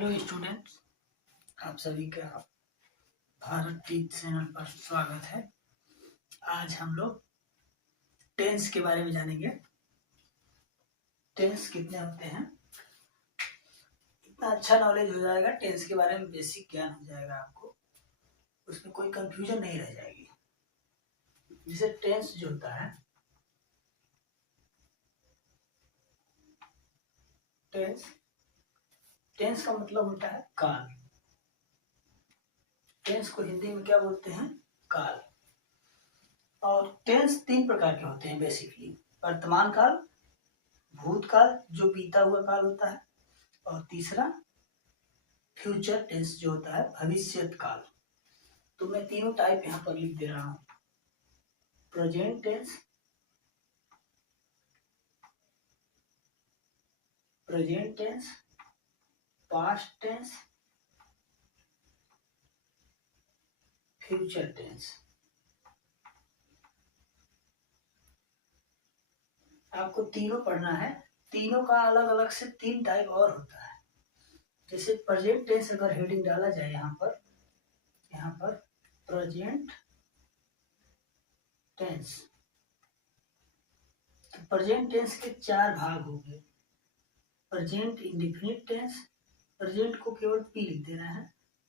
Hello students, आप सभी का भारत टीच चैनल पर स्वागत है। आज हम लोग टेंस के बारे में जानेंगे। टेंस कितने होते हैं, इतना अच्छा नॉलेज हो जाएगा। टेंस के बारे में बेसिक ज्ञान हो जाएगा आपको, उसमें कोई कंफ्यूजन नहीं रह जाएगी। जैसे टेंस जो होता है, टेंस का मतलब होता है काल। टेंस को हिंदी में क्या बोलते हैं? काल। और टेंस तीन प्रकार के होते हैं बेसिकली। वर्तमान काल, भूतकाल जो बीता हुआ काल होता है, और तीसरा फ्यूचर टेंस जो होता है भविष्यत काल। तो मैं तीनों टाइप यहाँ पर लिख दे रहा हूँ। Present tense, past tense, future tense. आपको तीनों पढ़ना है। तीनों का अलग अलग से तीन टाइप और होता है। जैसे प्रेजेंट टेंस अगर हेडिंग डाला जाए यहाँ पर प्रेजेंट टेंस, तो प्रेजेंट टेंस के चार भाग हो गए। प्रेजेंट इंडेफिनिट टेंस, प्रेजेंट को केवल पी लिख देना है।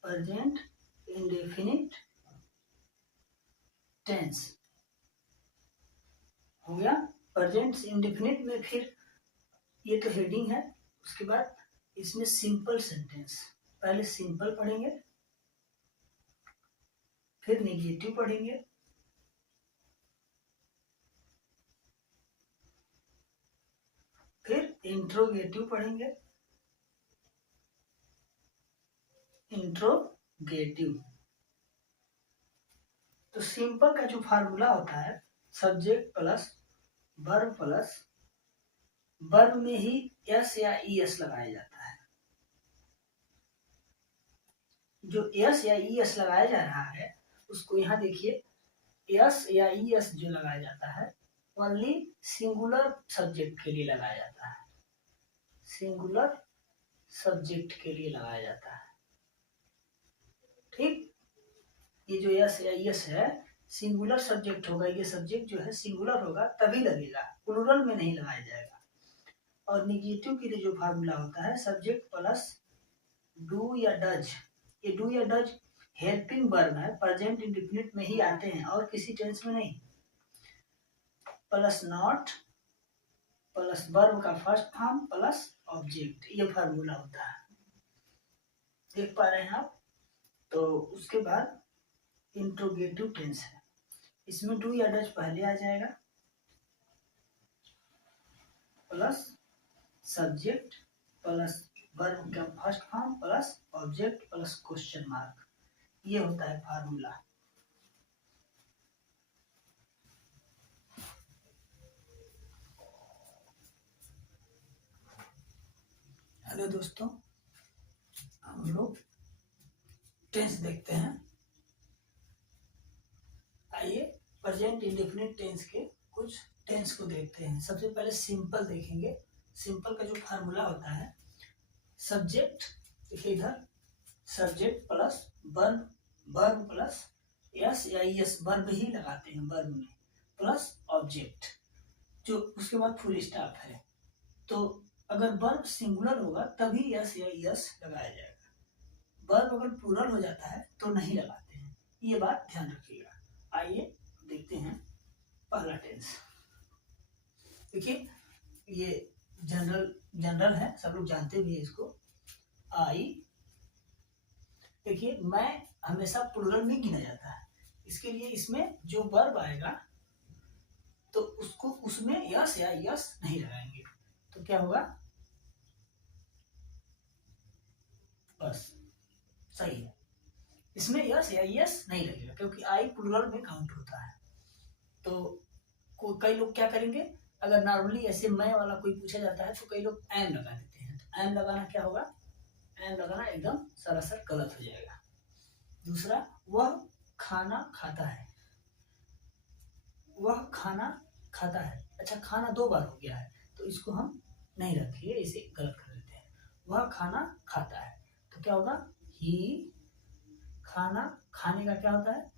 प्रेजेंट इंडेफिनिट टेंस हो गया। प्रेजेंट इंडेफिनिट में फिर ये तो हेडिंग है, उसके बाद इसमें सिंपल सेंटेंस। पहले सिंपल पढ़ेंगे, फिर नेगेटिव पढ़ेंगे, फिर इंट्रोगेटिव पढ़ेंगे। तो सिंपल का जो फार्मूला होता है, सब्जेक्ट प्लस वर्ब में ही एस या ईएस लगाया जाता है। जो एस या ईएस लगाया जा रहा है उसको यहाँ देखिए, एस या ईएस जो लगाया जाता है ओनली सिंगुलर सब्जेक्ट के लिए लगाया जाता है। सिंगुलर सब्जेक्ट के लिए लगाया जाता है। ठीक, ये जो एस या ईएस है सिंगुलर सब्जेक्ट होगा। ये सब्जेक्ट जो है सिंगुलर होगा तभी लगेगा, प्लूरल में नहीं लगाया जाएगा। और निगेटिव के लिए जो फार्मूला होता है, सब्जेक्ट प्लस डू या डज। ये डू या डज हेल्पिंग वर्ब है, प्रेजेंट इंडेफिनिट में ही आते हैं और किसी टेंस में नहीं। प्लस नॉट प्लस वर्ब का फर्स्ट फॉर्म प्लस ऑब्जेक्ट, ये फार्मूला होता है। देख पा रहे हैं आप? तो उसके बाद इंट्रोगेटिव टेंस है, इसमें डू या डज पहले आ जाएगा, प्लस सब्जेक्ट प्लस वर्ब का first form plus object plus question mark. ये होता है फार्मूला। हेलो दोस्तों, हम लोग टेंस देखते हैं। आइए प्रेजेंट इंडेफिनिट टेंस के कुछ टेंस को देखते हैं। सबसे पहले सिंपल देखेंगे। सिंपल का जो फार्मूला होता है, सब्जेक्ट, देखिए इधर subject plus verb plus S या ईएस, वर्ब ही लगाते हैं वर्ब में, प्लस ऑब्जेक्ट, जो उसके बाद फुल स्टॉप है। तो अगर वर्ब सिंगुलर होगा तभी एस या ईएस लगाया जाएगा। वर्ब अगर प्लूरल हो जाता है तो नहीं लगाते हैं, ये बात ध्यान रखिएगा। आइए देखते हैं पहला टेंस। देखिए ये जनरल है, सब लोग जानते भी हैं इसको। आई, देखिए मैं हमेशा प्लूरल में गिना जाता है, इसके लिए इसमें जो वर्ब आएगा तो उसको उसमें यस या यस नहीं लगाएंगे। तो क्या होगा? बस सही है, इसमें यस या यस नहीं लगेगा क्योंकि आई प्लूरल में काउंट होता है। तो कई लोग क्या करेंगे, अगर नॉर्मली ऐसे मैं वाला कोई पूछा जाता है तो कई लोग एम लगा देते हैं। तो एम लगाना क्या होगा? एम लगाना एकदम सरासर गलत हो जाएगा। दूसरा, वह खाना खाता है। वह खाना खाता है, अच्छा खाना दो बार हो गया है तो इसको हम नहीं रखिए, इसे गलत कर देते हैं। वह खाना खाता है। तो क्या होगा, ही खाना, खाने का क्या होता है,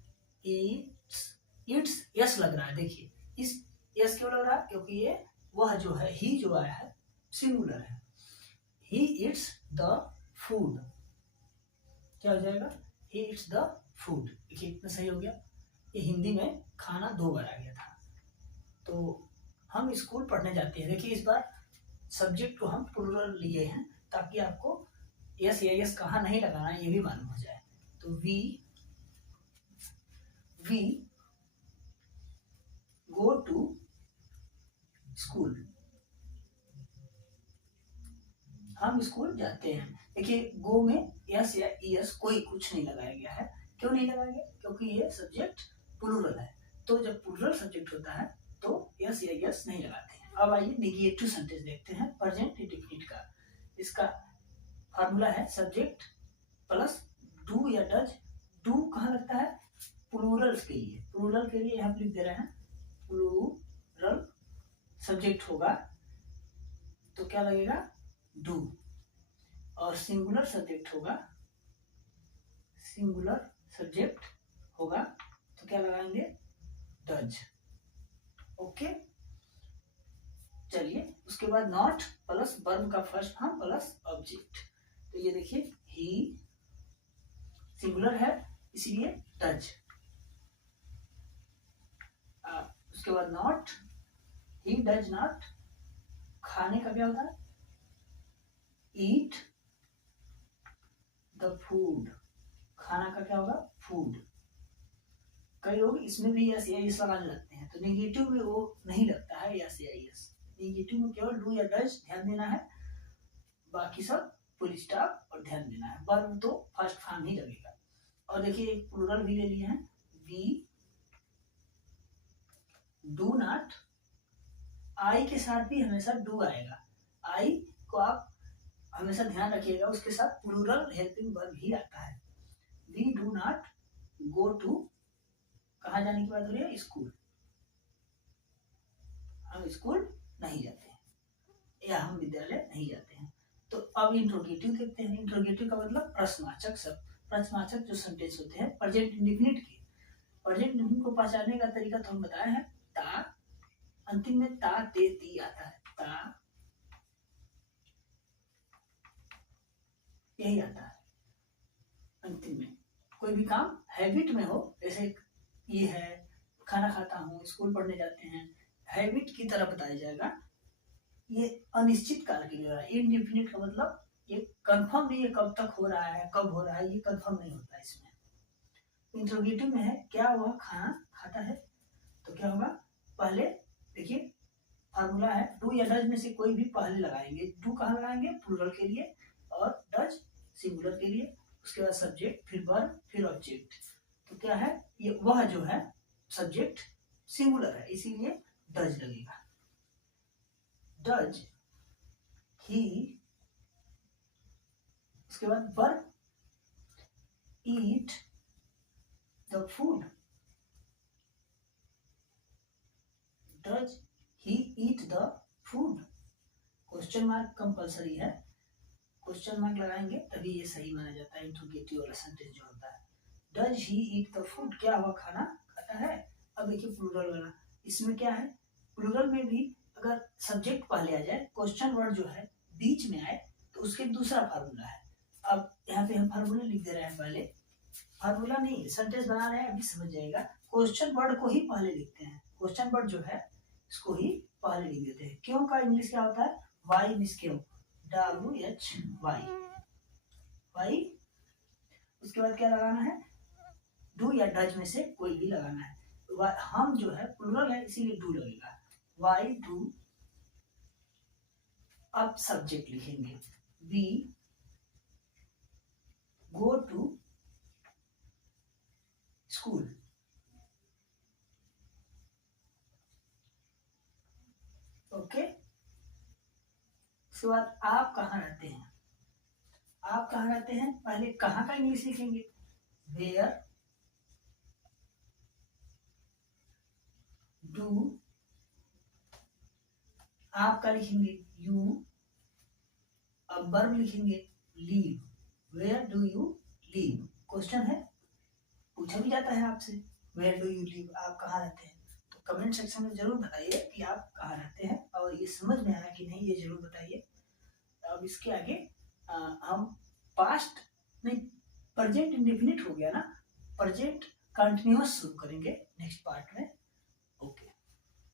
ईट्स, ईट्स यस लग रहा है, देखिए इस यस क्यों लग रहा है, क्योंकि ये वह जो है, ही जो आया है सिंगुलर है, ही ईट्स द फूड, क्या हो जाएगा, ही ईट्स द फूड। देखिए इतना सही हो गया। ये हिंदी में खाना 2 बार आ गया था। तो हम स्कूल पढ़ने जाते हैं, देखिए इस बार सब्जेक्ट को हम प्लूरल लिए हैं ताकि आपको यस या यस कहाँ नहीं लगाना है ये भी मालूम हो जाए। तो वी गो टू स्कूल, हम स्कूल जाते हैं। देखिए गो में यस या यस कोई कुछ नहीं लगाया गया है। क्यों नहीं लगाया गया, क्योंकि ये सब्जेक्ट प्लूरल है। तो जब प्लूरल सब्जेक्ट होता है तो यस या यस नहीं लगाते हैं। अब आइए नेगेटिव सेंटेंस देखते हैं प्रेजेंट इंडेफिनिट का। इसका फार्मूला है सब्जेक्ट प्लस डू या डज। डू कहाँ लगता है, प्लूरल के लिए, प्लूरल के लिए हम लिख दे रहे हैं प्लूरल सब्जेक्ट होगा तो क्या लगेगा, डू, और सिंगुलर सब्जेक्ट होगा, सिंगुलर सब्जेक्ट होगा तो क्या लगाएंगे, डज। ओके, चलिए उसके बाद नॉट प्लस वर्ब का फर्स्ट फॉर्म प्लस ऑब्जेक्ट। तो ये देखिए ही सिंगुलर है इसीलिए डज। उसके बाद नॉट, ही डज नॉट, खाने का क्या होता है, ईट द फूड, खाना का क्या होगा, फूड। कई लोग इसमें भी यस या यस लगाने लगते हैं, तो नेगेटिव में वो नहीं लगता है यस या यस। नेगेटिव में केवल डू या डज ध्यान देना है, बाकी सब फुल स्टॉप और ध्यान देना है। वर्ब तो फर्स्ट फॉर्म ही लगेगा। और देखिए एक प्लूरल भी ले लिए हैं, वी डू नॉट, आई के साथ भी हमेशा डू आएगा। आई को आप हमेशा ध्यान रखिएगा, उसके साथ प्लूरल हेल्पिंग वर्ब ही आता है। We do not go to, कहाँ जाने की बात हो रही है, स्कूल, हम स्कूल नहीं जाते हैं या हम विद्यालय नहीं जाते हैं। तो अब इंट्रोगेटिव देखते हैं। इंट्रोगेटिव का मतलब प्रश्नवाचक शब्द। प्रश्नवाचक जो सेंटेंस होते हैं प्रेजेंट इंडेफिनिट के, प्रेजेंट इंडेफिनिट को पहचानने का तरीका तो हम बताए हैं, ता, अंतिम में ता ते ती आता है, ता यही आता है अंतिम में। कोई भी काम हैबिट में हो, जैसे ये है, खाना खाता हूँ, स्कूल पढ़ने जाते हैं, हैबिट की तरह बताया जाएगा। ये अनिश्चित काल के लिए हो रहा है। इनडिफिनिट का मतलब ये कंफर्म नहीं है कब तक हो रहा है, कब हो रहा है, ये कंफर्म नहीं होता इसमें। इंट्रोगेटिव में है क्या वह खाना खाता है, तो क्या होगा, पहले देखिए फार्मूला है डू या डज में से कोई भी पहले लगाएंगे। डू कहाँ लगाएंगे, प्लूरल के लिए, और डज सिंगुलर के लिए। उसके बाद सब्जेक्ट, फिर वर्ब, फिर ऑब्जेक्ट। तो क्या है, ये वह जो है सब्जेक्ट सिंगुलर है इसीलिए डज लगेगा। डज ही, उसके बाद verb eat the food, does he eat the food. Question mark compulsory है, क्वेश्चन मार्क लगाएंगे तभी ये सही माना जाता है इंट्रोगेटिव वाला सेंटेंस जो होता है। Does he eat the food, क्या वह खाना खाता है। अब देखिए प्लूरल वाला, इसमें क्या है, प्लूरल में भी अगर सब्जेक्ट पहले आ जाए, क्वेश्चन वर्ड जो है बीच में आए, तो उसके दूसरा फार्मूला है। अब यहाँ पे हम फार्मूला लिख दे रहे हैं, पहले फार्मूला नहीं, सेंटेंस बना रहे हैं अभी समझ जाएगा। क्वेश्चन वर्ड को ही पहले लिखते हैं, क्वेश्चन वर्ड जो है इसको ही पहले लिख देते हैं। क्यों का इंग्लिश क्या होता है, वाई मीन्स क्यों, WHY, वाई। उसके बाद क्या लगाना है, डू या डज में से कोई भी लगाना है। हम जो है प्लूरल है इसीलिए डू लगेगा, वाई डू। अब सब्जेक्ट लिखेंगे, we go to school. Okay, उसके बाद आप कहाँ रहते हैं, आप कहाँ रहते हैं, पहले कहाँ का इंग्लिश लिखेंगे, वेयर डू, आपका लिखेंगे यू, अब वर्ब लिखेंगे live, where do you live, question है, पूछा भी जाता है आपसे, वेयर डू यू लिव, आप कहाँ रहते हैं। तो कमेंट सेक्शन में जरूर बताइए कि आप कहाँ रहते हैं और ये समझ में आया कि नहीं, ये जरूर बताइए। अब इसके आगे हम पास्ट नहीं, प्रेजेंट इंडेफिनिट हो गया ना, प्रेजेंट कंटिन्यूअस शुरू करेंगे नेक्स्ट पार्ट में।